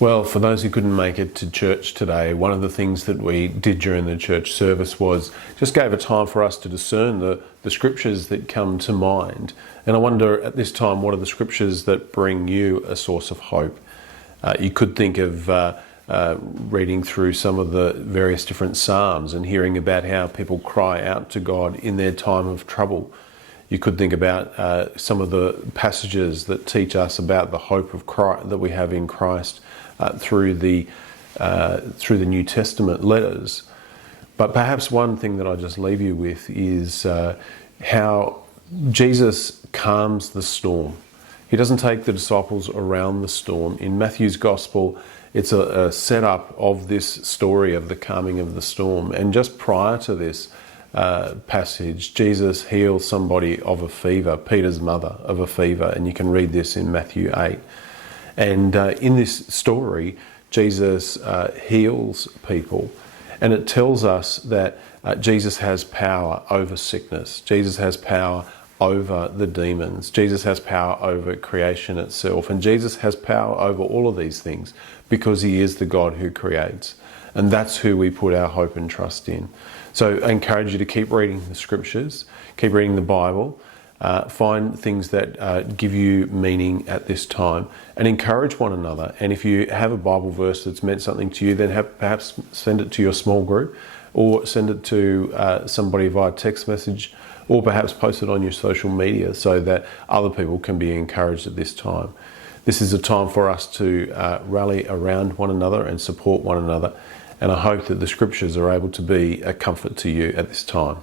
Well, for those who couldn't make it to church today, one of the things that we did during the church service was just gave a time for us to discern the scriptures that come to mind. And I wonder at this time, what are the scriptures that bring you a source of hope? You could think of reading through some of the various different Psalms and hearing about how people cry out to God in their time of trouble. You could think about some of the passages that teach us about the hope of Christ, that we have in Christ through the New Testament letters. But perhaps one thing that I just leave you with is how Jesus calms the storm. He doesn't take the disciples around the storm. In Matthew's Gospel, it's a setup of this story of the calming of the storm. And just prior to this passage, Jesus heals somebody of a fever, Peter's mother of a fever, and you can read this in Matthew 8. And in this story, Jesus heals people, and it tells us that Jesus has power over sickness. Jesus has power over the demons. Jesus has power over creation itself. And Jesus has power over all of these things because he is the God who creates. And that's who we put our hope and trust in. So I encourage you to keep reading the scriptures, keep reading the Bible, find things that give you meaning at this time, and encourage one another. And if you have a Bible verse that's meant something to you, then perhaps send it to your small group, or send it to somebody via text message, or perhaps post it on your social media so that other people can be encouraged at this time. This is a time for us to rally around one another and support one another. And I hope that the scriptures are able to be a comfort to you at this time.